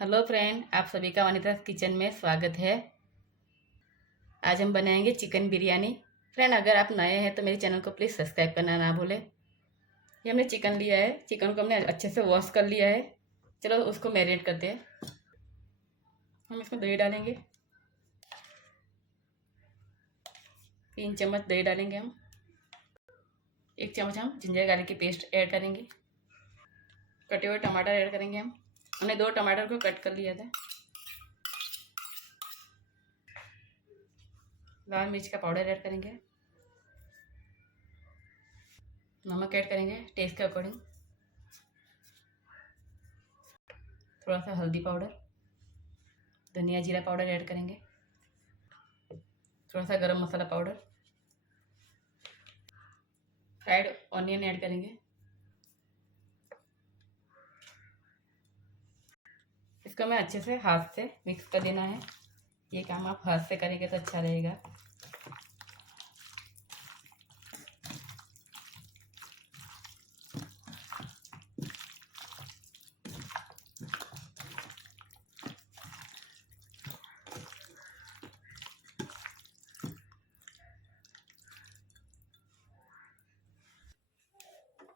Hello friend, आप सभी का वनिता किचन में स्वागत है। आज हम बनाएंगे चिकन बिरयानी। फ्रेंड, अगर आप नए हैं तो मेरे चैनल को प्लीज़ सब्सक्राइब करना ना भूलें। ये हमने चिकन लिया है, चिकन को हमने अच्छे से वॉश कर लिया है। चलो उसको मैरिनेट करते हैं। हम इसमें दही डालेंगे, 3 चम्मच दही डालेंगे हम। 1 चम्मच हम जिंजर गार्लिक की पेस्ट ऐड करेंगे। कटे हुए टमाटर ऐड करेंगे हम। हमने 2 टमाटर को कट कर लिया था। लाल मिर्च का पाउडर ऐड करेंगे। नमक ऐड करेंगे टेस्ट के अकॉर्डिंग। थोड़ा सा हल्दी पाउडर, धनिया जीरा पाउडर ऐड करेंगे। थोड़ा सा गरम मसाला पाउडर, फ्राइड ऑनियन ऐड करेंगे। इसको हमें अच्छे से हाथ से मिक्स कर देना है। ये काम आप हाथ से करेंगे तो अच्छा रहेगा।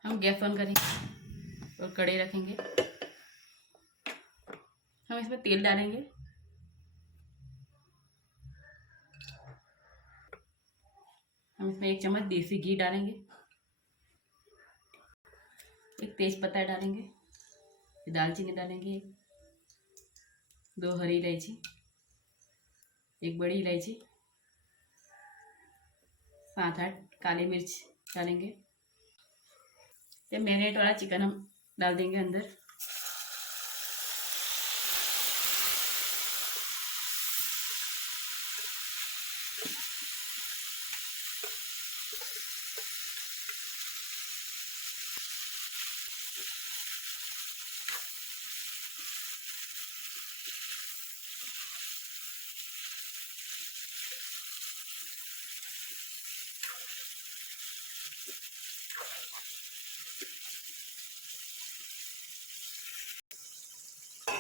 हम गैस ऑन करेंगे और कढ़ाई रखेंगे। हम इसमें तेल डालेंगे। हम इसमें 1 चम्मच देसी घी डालेंगे। एक तेज पत्ता डालेंगे, दालचीनी डालेंगे, 2 हरी इलायची, 1 बड़ी इलायची, 7-8 काली मिर्च डालेंगे। ये मैरिनेट वाला चिकन हम डाल देंगे अंदर।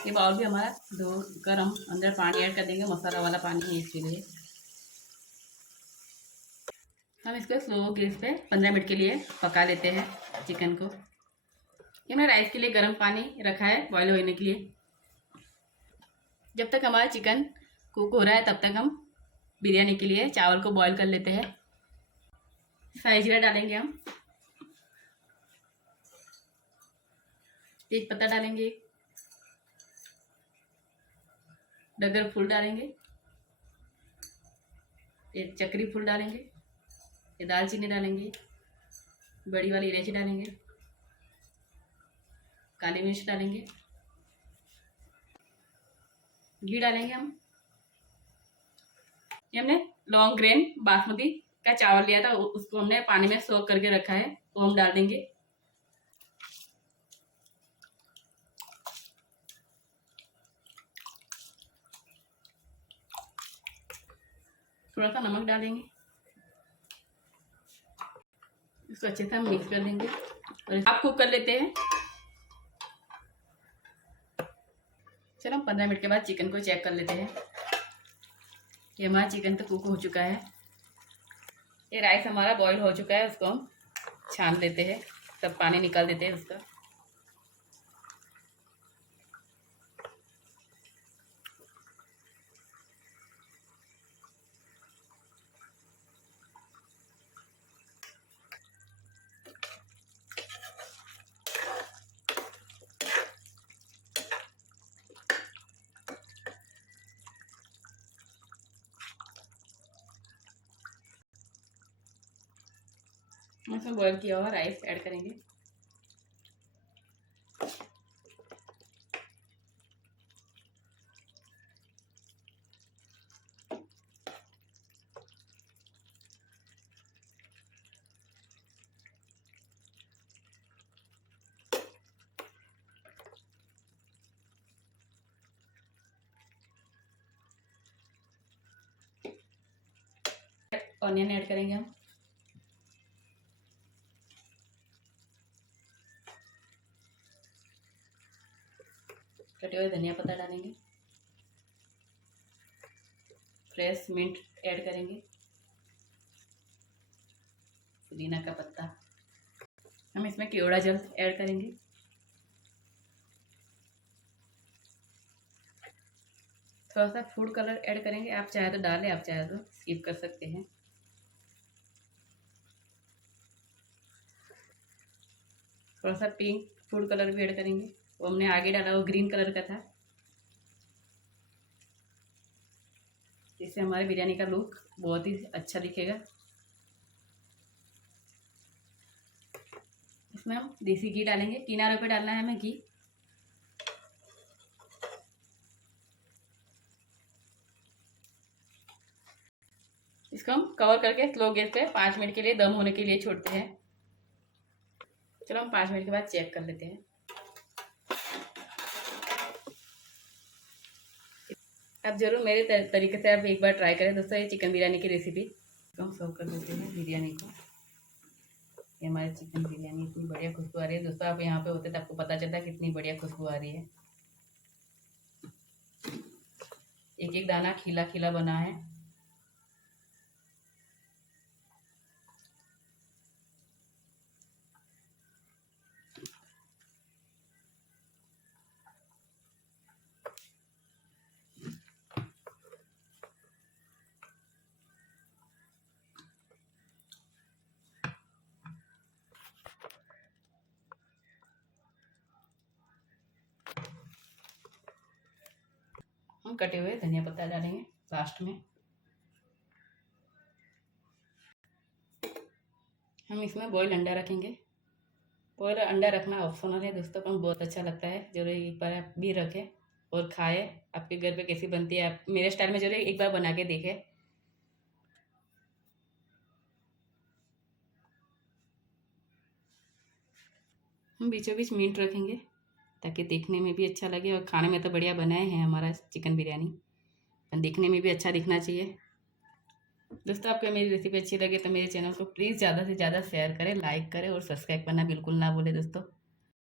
ये बाउल भी हमारा धो कर हम अंदर पानी ऐड कर देंगे। मसाला वाला पानी है इसके लिए। हम इसको स्लो गैस पे 15 मिनट के लिए पका लेते हैं चिकन को। ये मैंने राइस के लिए गर्म पानी रखा है बॉईल होने के लिए। जब तक हमारा चिकन कुक हो रहा है तब तक हम बिरयानी के लिए चावल को बॉईल कर लेते हैं। साई जीरा डालेंगे हम, तेज पत्ता डालेंगे, डगर फूल डालेंगे, ये चक्री फूल डालेंगे, ये दालचीनी डालेंगे, बड़ी वाली इलायची डालेंगे, काली मिर्च डालेंगे, घी डालेंगे हम। ये हमने लॉन्ग ग्रेन बासमती का चावल लिया था, उसको हमने पानी में सोक करके रखा है, वो हम डाल देंगे। थोड़ा सा नमक डालेंगे, इसको अच्छे से हम मिक्स कर देंगे और आप कुक कर लेते हैं। चलो हम 15 मिनट के बाद चिकन को चेक कर लेते हैं। ये हमारा चिकन तो कुक हो चुका है। ये राइस हमारा बॉईल हो चुका है, उसको हम छान लेते हैं, सब पानी निकाल देते हैं उसका। हम इसमें बॉईल किया हुआ राइस ऐड करेंगे। ऑनियन ऐड करेंगे हम। कटे हुए धनिया पत्ता डालेंगे, फ्रेश मिंट ऐड करेंगे, पुदीना का पत्ता, हम इसमें केवड़ा जल ऐड करेंगे, थोड़ा सा फूड कलर ऐड करेंगे। आप चाहे तो डालें, आप चाहे तो स्किप कर सकते हैं। थोड़ा सा पिंक फूड कलर भी ऐड करेंगे, वो हमने आगे डाला, वो ग्रीन कलर का था। इससे हमारे बिरयानी का लुक बहुत ही अच्छा दिखेगा। इसमें हम देसी घी डालेंगे, किनारे पे डालना है हमें घी। इसको हम कवर करके स्लो गैस पे 5 मिनट के लिए दम होने के लिए छोड़ते हैं। चलो हम 5 मिनट के बाद चेक कर लेते हैं। आप जरूर मेरे तरीके से आप एक बार ट्राई करें दोस्तों, ये चिकन बिरयानी की रेसिपी। तो हम सर्व कर देते हैं बिरयानी को। ये हमारी चिकन बिरयानी इतनी बढ़िया खुशबू आ रही है दोस्तों, आप यहाँ पे होते तो आपको पता चलता कितनी बढ़िया खुशबू आ रही है। एक एक दाना खिला खिला बना है। हम कटे हुए धनिया पत्ता डालेंगे लास्ट में। हम इसमें बॉयल अंडा रखेंगे। बॉयल अंडा रखना ऑप्शनल है दोस्तों, पर बहुत अच्छा लगता है। जरूर एक बार आप भी रखें और खाएं। आपके घर पे कैसी बनती है, आप मेरे स्टाइल में जरूर एक बार बना के देखें। हम बीचों बीच मीट रखेंगे ताकि देखने में भी अच्छा लगे, और खाने में तो बढ़िया बनाए हैं हमारा चिकन बिरयानी, देखने में भी अच्छा दिखना चाहिए। दोस्तों आपको मेरी रेसिपी अच्छी लगे तो मेरे चैनल को प्लीज़ ज़्यादा से ज़्यादा शेयर करें, लाइक करें और सब्सक्राइब करना बिल्कुल ना भूलें दोस्तों।